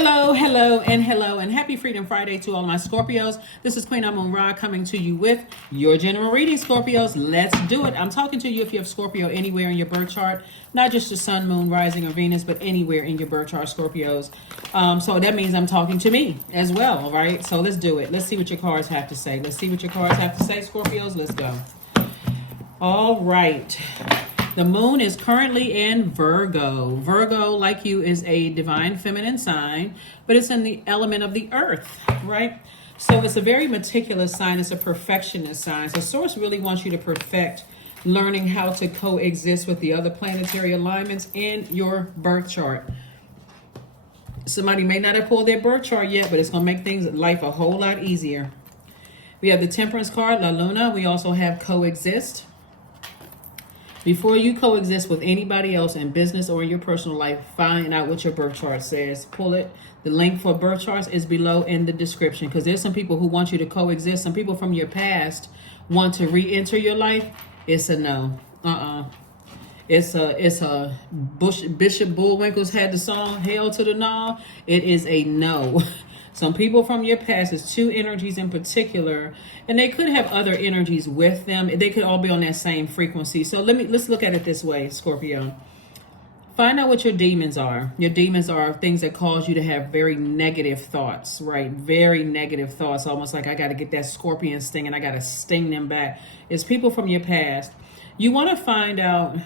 Hello, and happy Freedom Friday to all my Scorpios. This is Queen Amun Ra coming to you with your general reading, Scorpios. Let's do it. I'm talking to you if you have Scorpio anywhere in your birth chart, not just the sun, moon, rising, or Venus, but anywhere in your birth chart, Scorpios. So that means I'm talking to me as well, all right? So let's do it. Let's see what your cards have to say. Scorpios. Let's go. All right. The moon is currently in Virgo. Virgo, like you, is a divine feminine sign, but it's in the element of the earth, right? So it's a very meticulous sign. It's a perfectionist sign. So Source really wants you to perfect learning how to coexist with the other planetary alignments in your birth chart. Somebody may not have pulled their birth chart yet, but it's going to make life a whole lot easier. We have the Temperance card, La Luna. We also have coexist. Before you coexist with anybody else in business or in your personal life, find out what your birth chart says. Pull it. The link for birth charts is below in the description, because there's some people who want you to coexist. Some people from your past want to re-enter your life. It's a no. It's a Bishop Bullwinkle's had the song Hail to the No. It is a no. Some people from your past, is two energies in particular, and they could have other energies with them. They could all be on that same frequency. So let's look at it this way, Scorpio. Find out what your demons are. Your demons are things that cause you to have very negative thoughts, right? Very negative thoughts, almost like I got to get that scorpion sting and I got to sting them back. It's people from your past. You want to find out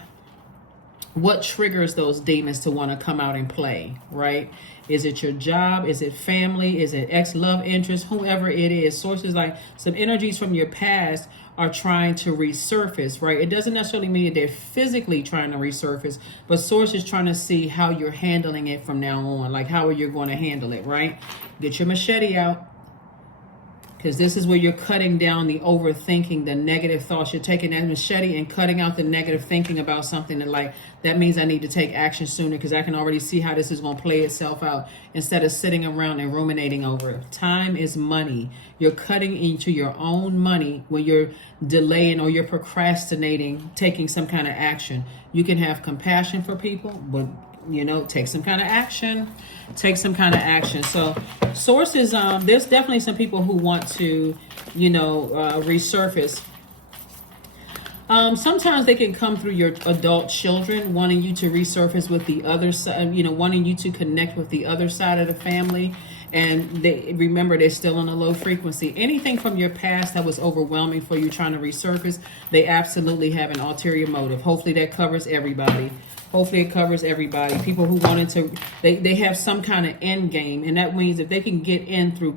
what triggers those demons to want to come out and play, right? Is it your job? Is it family? Is it ex-love interest? Whoever it is. Sources like some energies from your past are trying to resurface, right? It doesn't necessarily mean that they're physically trying to resurface, but Source is trying to see how you're handling it from now on. Like, how are you going to handle it, right? Get your machete out. Because this is where you're cutting down the overthinking, the negative thoughts. You're taking that machete and cutting out the negative thinking about something, and like, that means I need to take action sooner, because I can already see how this is going to play itself out, instead of sitting around and ruminating over it. Time is money. You're cutting into your own money when you're delaying or you're procrastinating taking some kind of action. You can have compassion for people, but take some kind of action. So sources, there's definitely some people who want to, resurface. Sometimes they can come through your adult children wanting you to resurface with the other side, wanting you to connect with the other side of the family. And they're still on a low frequency. Anything from your past that was overwhelming for you trying to resurface, they absolutely have an ulterior motive. Hopefully that covers everybody. People who wanted to, they have some kind of end game. And that means if they can get in through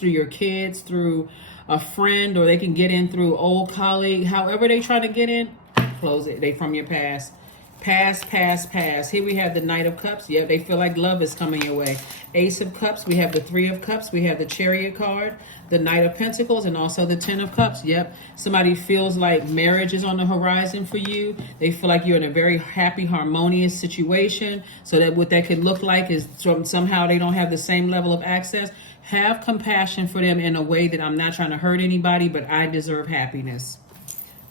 your kids, through a friend, or they can get in through old colleague, however they try to get in, close it. They from your past. Pass. Here we have the Knight of Cups. Yeah, they feel like love is coming your way. Ace of Cups. We have the Three of Cups. We have the Chariot card, the Knight of Pentacles, and also the Ten of Cups. Yep. Somebody feels like marriage is on the horizon for you. They feel like you're in a very happy, harmonious situation. So that what that could look like is somehow they don't have the same level of access. Have compassion for them in a way that I'm not trying to hurt anybody, but I deserve happiness.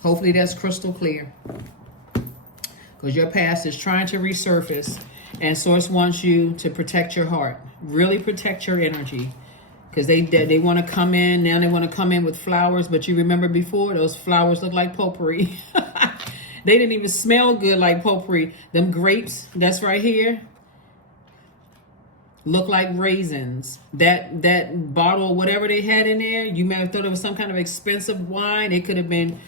Hopefully that's crystal clear. Because your past is trying to resurface, and Source wants you to protect your heart. Really protect your energy. Because they want to come in. Now they want to come in with flowers, but you remember before, those flowers look like potpourri. They didn't even smell good like potpourri. Them grapes, that's right here, look like raisins. That bottle, whatever they had in there, you may have thought it was some kind of expensive wine. It could have been,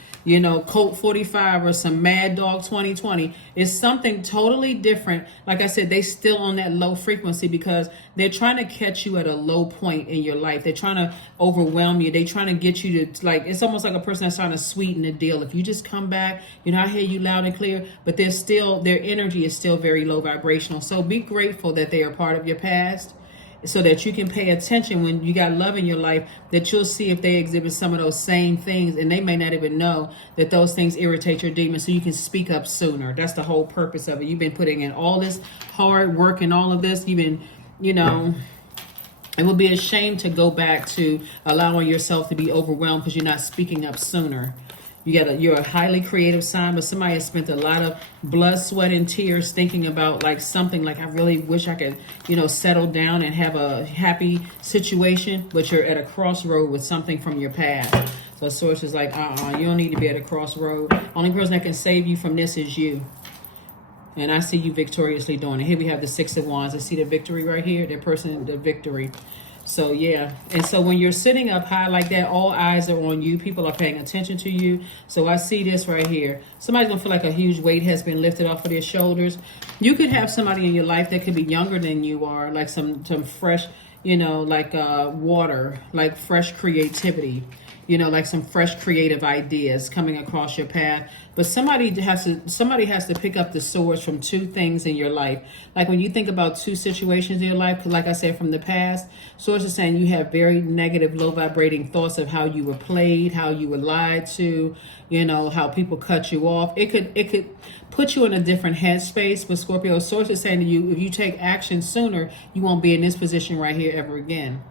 Colt 45 or some Mad Dog 2020. It's something totally different. Like I said, they still on that low frequency because they're trying to catch you at a low point in your life. They're trying to overwhelm you. They're trying to get you to, like, it's almost like a person that's trying to sweeten the deal. If you just come back, I hear you loud and clear, but their energy is still very low vibrational. So be grateful that they are part of your past, so that you can pay attention when you got love in your life, that you'll see if they exhibit some of those same things, and they may not even know that those things irritate your demons, so you can speak up sooner. That's the whole purpose of it. You've been putting in all this hard work and all of this. You've been, it would be a shame to go back to allowing yourself to be overwhelmed because you're not speaking up sooner. You're a highly creative sign, but somebody has spent a lot of blood, sweat, and tears thinking about like something like I really wish I could, settle down and have a happy situation, but you're at a crossroad with something from your past. So Source is like, you don't need to be at a crossroad. Only person that can save you from this is you. And I see you victoriously doing it. Here we have the Six of Wands. I see the victory right here, the person, the victory. So yeah, and so when you're sitting up high like that, all eyes are on you. People are paying attention to you. So I see this right here. Somebody's gonna feel like a huge weight has been lifted off of their shoulders. You could have somebody in your life that could be younger than you are, like some fresh, like water, like fresh creativity. Like some fresh creative ideas coming across your path. But somebody has to pick up the swords from two things in your life. Like when you think about two situations in your life, like I said, from the past, Swords is saying you have very negative, low vibrating thoughts of how you were played, how you were lied to, how people cut you off. It could put you in a different headspace. But Scorpio, Swords is saying to you, if you take action sooner, you won't be in this position right here ever again.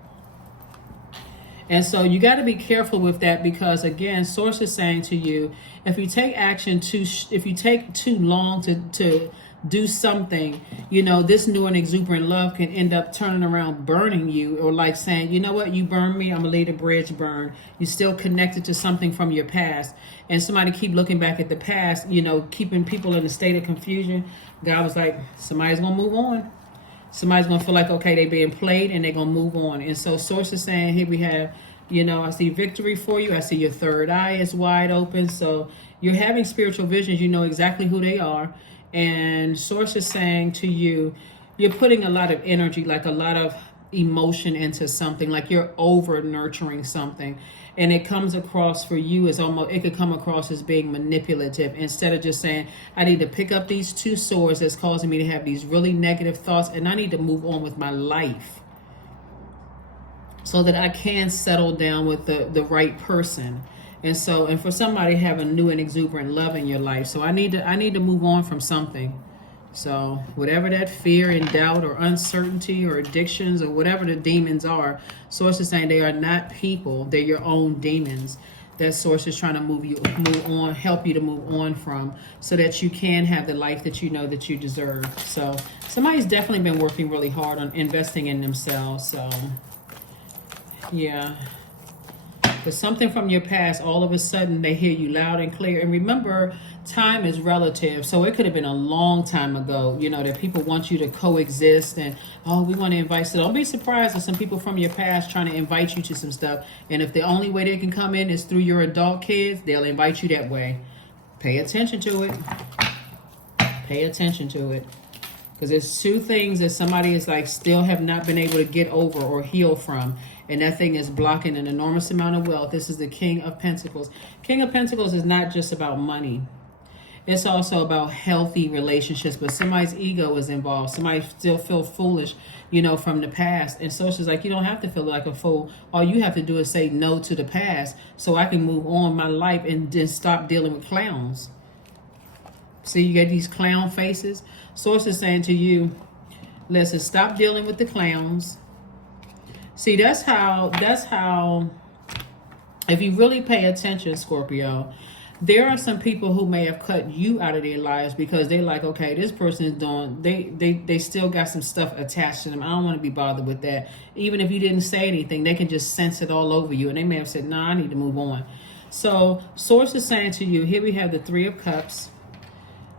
And so you got to be careful with that because, again, Source is saying to you, if you take action if you take too long to do something, this new and exuberant love can end up turning around burning you, or like saying, you know what, you burn me, I'm going to leave the bridge burn. You're still connected to something from your past. And somebody keep looking back at the past, keeping people in a state of confusion. God was like, somebody's going to move on. Somebody's going to feel like, okay, they're being played and they're going to move on. And so Source is saying, here we have, I see victory for you. I see your third eye is wide open. So you're having spiritual visions. You know exactly who they are. And Source is saying to you, you're putting a lot of energy, like a lot of emotion into something, like you're over nurturing something. And it comes across for you as it could come across as being manipulative instead of just saying, I need to pick up these two swords that's causing me to have these really negative thoughts and I need to move on with my life so that I can settle down with the right person. And for somebody having new and exuberant love in your life. So I need to move on from something. So whatever that fear and doubt or uncertainty or addictions or whatever the demons are, Source is saying they are not people. They're your own demons. That Source is trying to move on, help you to move on from, so that you can have the life that you know that you deserve. So somebody's definitely been working really hard on investing in themselves. So yeah. But something from your past, all of a sudden they hear you loud and clear. And remember, time is relative. So it could have been a long time ago, that people want you to coexist and, we want to invite. So don't be surprised if some people from your past trying to invite you to some stuff. And if the only way they can come in is through your adult kids, they'll invite you that way. Pay attention to it. Pay attention to it. Because there's two things that somebody is like still have not been able to get over or heal from. And that thing is blocking an enormous amount of wealth. This is the King of Pentacles. King of Pentacles is not just about money. It's also about healthy relationships. But somebody's ego is involved. Somebody still feel foolish, from the past. And so she's like, you don't have to feel like a fool. All you have to do is say no to the past so I can move on my life and then stop dealing with clowns. See, you get these clown faces. Source is saying to you, listen, stop dealing with the clowns. See, that's how, if you really pay attention, Scorpio, there are some people who may have cut you out of their lives because they're like, okay, this person is doing, they still got some stuff attached to them. I don't want to be bothered with that. Even if you didn't say anything, they can just sense it all over you. And they may have said, nah, I need to move on. So Source is saying to you, here we have the Three of Cups.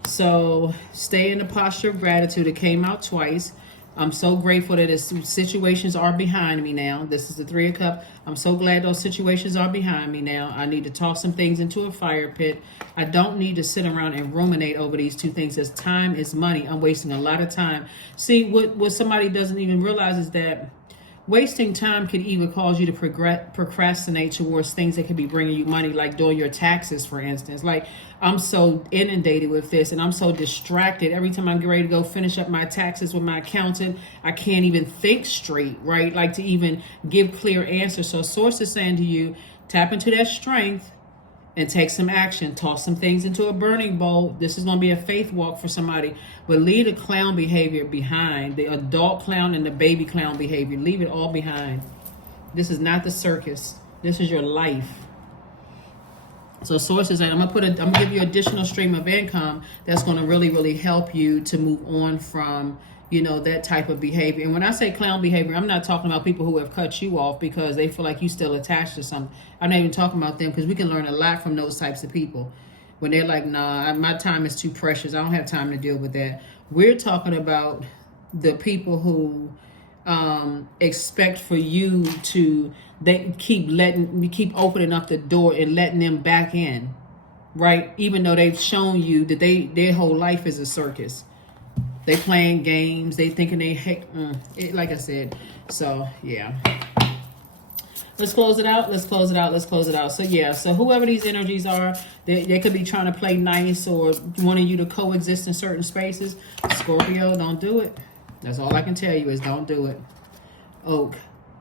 So stay in the posture of gratitude. It came out twice. I'm so grateful that these situations are behind me now. This is the Three of Cups. I'm so glad those situations are behind me now. I need to toss some things into a fire pit. I don't need to sit around and ruminate over these two things, as time is money. I'm wasting a lot of time. See, what somebody doesn't even realize is that wasting time could even cause you to procrastinate towards things that could be bringing you money, like doing your taxes, for instance. Like, I'm so inundated with this and I'm so distracted. Every time I get ready to go finish up my taxes with my accountant, I can't even think straight, right? Like to even give clear answers. So Source is saying to you, tap into that strength and take some action. Toss some things into a burning bowl. This is going to be a faith walk for somebody. But leave the clown behavior behind. The adult clown and the baby clown behavior. Leave it all behind. This is not the circus. This is your life. So sources, I'm gonna give you additional stream of income that's gonna really, really help you to move on from, you know, that type of behavior. And when I say clown behavior, I'm not talking about people who have cut you off because they feel like you still attached to something. I'm not even talking about them, because we can learn a lot from those types of people. When they're like, nah, my time is too precious, I don't have time to deal with that. We're talking about the people who expect for you to, they keep opening up the door and letting them back in, right? Even though they've shown you that their whole life is a circus. They playing games, they thinking they hate it, like I said. So yeah, let's close it out. So yeah, so whoever these energies are, they could be trying to play nice or wanting you to coexist in certain spaces. Scorpio, don't do it. That's all I can tell you is don't do it. Oak,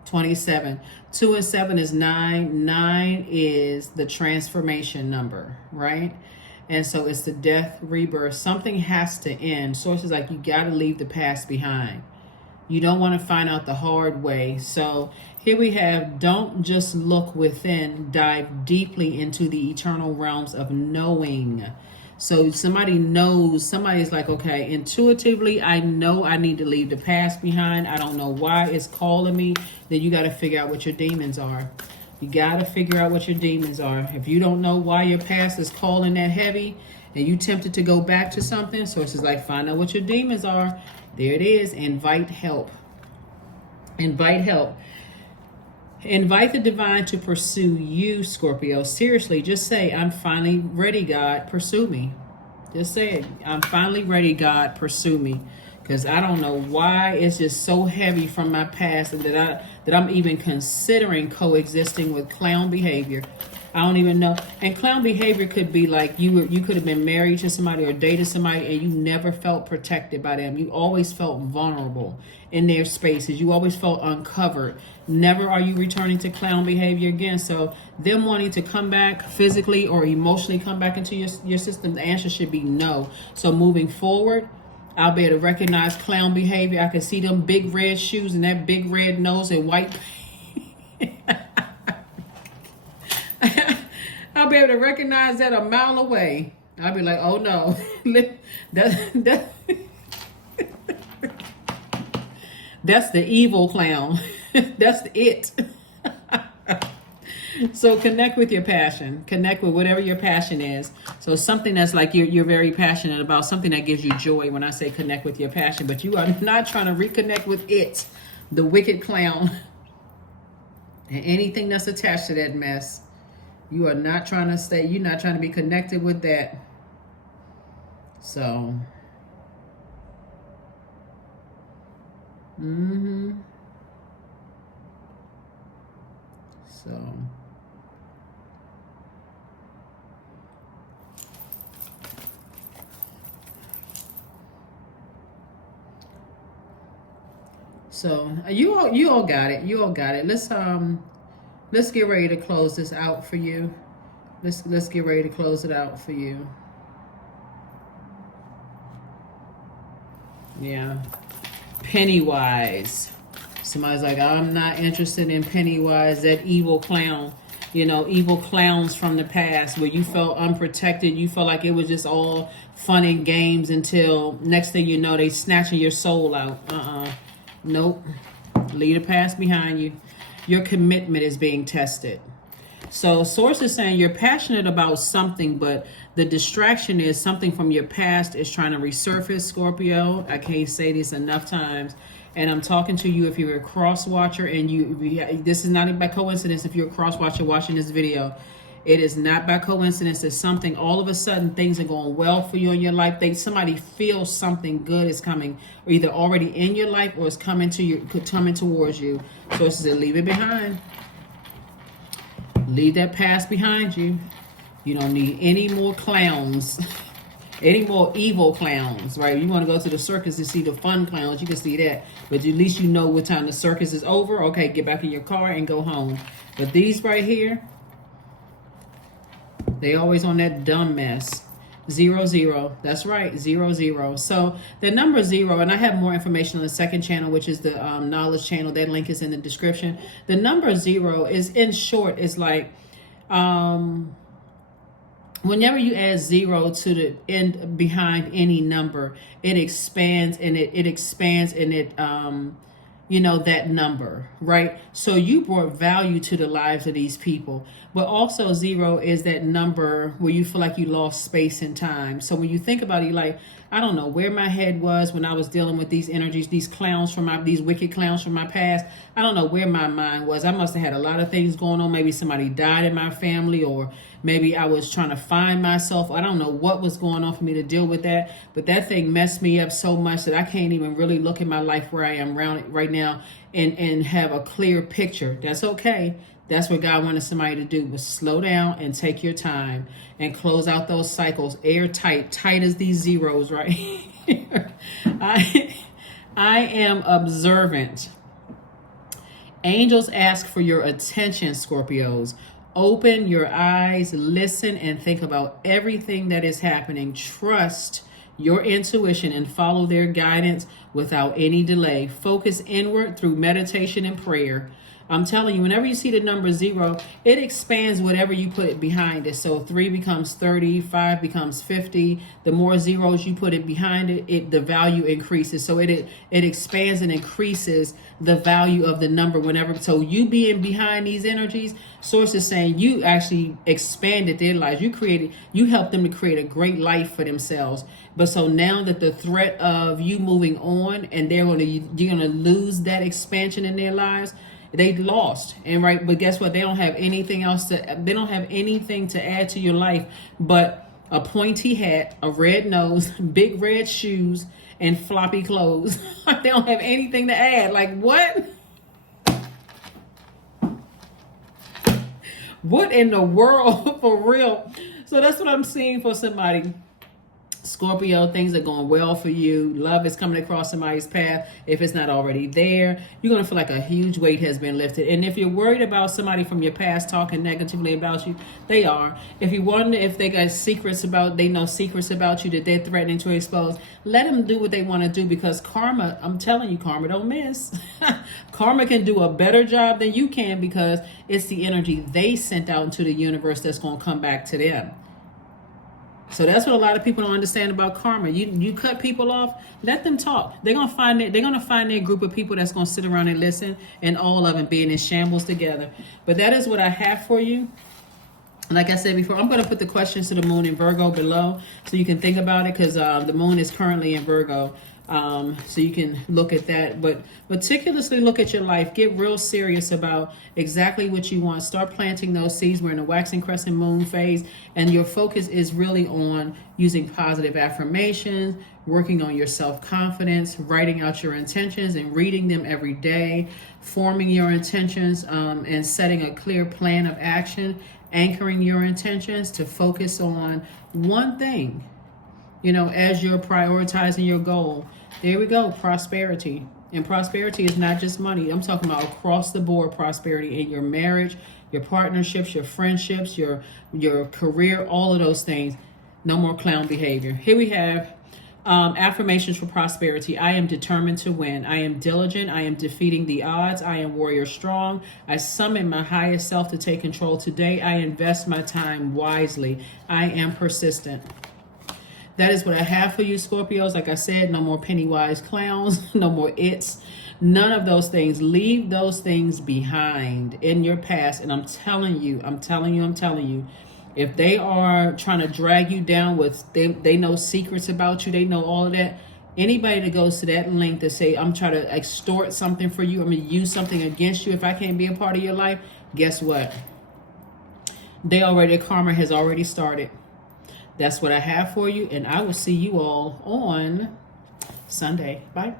27. 2 and 7 is 9. 9 is the transformation number, right? And so it's the death, rebirth. Something has to end. Sources like, you got to leave the past behind. You don't want to find out the hard way. So here we have, don't just look within, dive deeply into the eternal realms of knowing. So somebody knows, somebody's like, okay, intuitively, I know I need to leave the past behind. I don't know why it's calling me. Then you got to figure out what your demons are. You got to figure out what your demons are. If you don't know why your past is calling that heavy and you tempted to go back to something, sources like, find out what your demons are. There it is. Invite help. Invite help. Invite the divine to pursue you, Scorpio. Seriously, just say, I'm finally ready, God, pursue me. Just say it. I'm finally ready, God, pursue me. Because I don't know why it's just so heavy from my past that I'm even considering coexisting with clown behavior. I don't even know. And clown behavior could be like you could have been married to somebody or dated somebody and you never felt protected by them. You always felt vulnerable in their spaces. You always felt uncovered. Never are you returning to clown behavior again. So them wanting to come back physically or emotionally come back into your system, the answer should be no. So moving forward, I'll be able to recognize clown behavior. I can see them big red shoes and that big red nose and white. I'll be able to recognize that a mile away. I'll be like, oh no. That's the evil clown. That's it. So connect with your passion. Connect with whatever your passion is. So something that's like you're very passionate about, something that gives you joy when I say connect with your passion. But you are not trying to reconnect with it, the wicked clown, and anything that's attached to that mess. You are not trying to stay, you're not trying to be connected with that. So, So you all got it. You all got it. Let's get ready to close this out for you. Let's get ready to close it out for you. Yeah. Pennywise. Somebody's like, I'm not interested in Pennywise, that evil clown. You know, evil clowns from the past where you felt unprotected. You felt like it was just all fun and games until next thing you know, they snatching your soul out. Nope. Leave the past behind you. Your commitment is being tested. So source is saying you're passionate about something, but the distraction is something from your past is trying to resurface, Scorpio. I can't say this enough times. And I'm talking to you if you're a cross watcher and this is not by coincidence. If you're a cross watcher watching this video, it is not by coincidence. It's something, all of a sudden things are going well for you in your life. Somebody feels something good is coming, or either already in your life or it's coming towards you. So it says leave it behind. Leave that past behind you. You don't need any more clowns, any more evil clowns, right? You want to go to the circus to see the fun clowns, you can see that. But at least you know what time the circus is over. Okay, get back in your car and go home. But these right here, they always on that dumb mess. 0, 0. That's right, 0, 0. So the number 0, and I have more information on the second channel, which is the knowledge channel. That link is in the description. The number 0 is, in short, is like whenever you add 0 to the end behind any number, it expands and it expands and it that number, right? So you brought value to the lives of these people. But also 0 is that number where you feel like you lost space and time. So when you think about it, you're like, I don't know where my head was when I was dealing with these energies, these wicked clowns from my past. I don't know where my mind was. I must have had a lot of things going on. Maybe somebody died in my family, or maybe I was trying to find myself. I don't know what was going on for me to deal with that. But that thing messed me up so much that I can't even really look at my life where I am right now and have a clear picture. That's okay. That's what God wanted somebody to do, was slow down and take your time and close out those cycles airtight, tight as these zeros right here. I am observant. Angels ask for your attention, Scorpios. Open your eyes, listen, and think about everything that is happening. Trust your intuition and follow their guidance without any delay. Focus inward through meditation and prayer. I'm telling you, whenever you see the number 0, it expands whatever you put it behind it. So 3 becomes 30, 5 becomes 50. The more zeros you put it behind it, the value increases. So it expands and increases the value of the number whenever. So you being behind these energies, Source is saying you actually expanded their lives. You helped them to create a great life for themselves. But so now that the threat of you moving on and you're gonna lose that expansion in their lives, they lost. And right, but guess what? They don't have anything to add to your life but a pointy hat, a red nose, big red shoes, and floppy clothes. They don't have anything to add. Like, what? What in the world? For real. So that's what I'm seeing for somebody. Scorpio, things are going well for you. Love is coming across somebody's path. If it's not already there, you're going to feel like a huge weight has been lifted. And if you're worried about somebody from your past talking negatively about you, they are. If you wonder if they know secrets about you that they're threatening to expose, let them do what they want to do, because karma, I'm telling you, karma don't miss. Karma can do a better job than you can, because it's the energy they sent out into the universe that's going to come back to them. So that's what a lot of people don't understand about karma. You cut people off, let them talk. They're gonna find their group of people that's gonna sit around and listen, and all of them being in shambles together. But that is what I have for you. Like I said before, I'm going to put the questions to the moon in Virgo below so you can think about it, because the moon is currently in Virgo. So you can look at that, but meticulously look at your life. Get real serious about exactly what you want. Start planting those seeds. We're in a waxing crescent moon phase, and your focus is really on using positive affirmations, working on your self-confidence, writing out your intentions and reading them every day, forming your intentions, and setting a clear plan of action, anchoring your intentions to focus on one thing, as you're prioritizing your goal. There we go, prosperity. And prosperity is not just money. I'm talking about across the board prosperity in your marriage, your partnerships, your friendships, your career, all of those things. No more clown behavior. Here we have affirmations for prosperity. I am determined to win. I am diligent. I am defeating the odds. I am warrior strong. I summon my highest self to take control today. I invest my time wisely. I am persistent. That is what I have for you, Scorpios. Like I said, no more Pennywise clowns, no more it's, none of those things. Leave those things behind in your past. And I'm telling you, if they are trying to drag you down with, they know secrets about you, they know all of that. Anybody that goes to that length to say, I'm trying to extort something for you, I'm going to use something against you if I can't be a part of your life, guess what? Their karma has already started. That's what I have for you, and I will see you all on Sunday. Bye.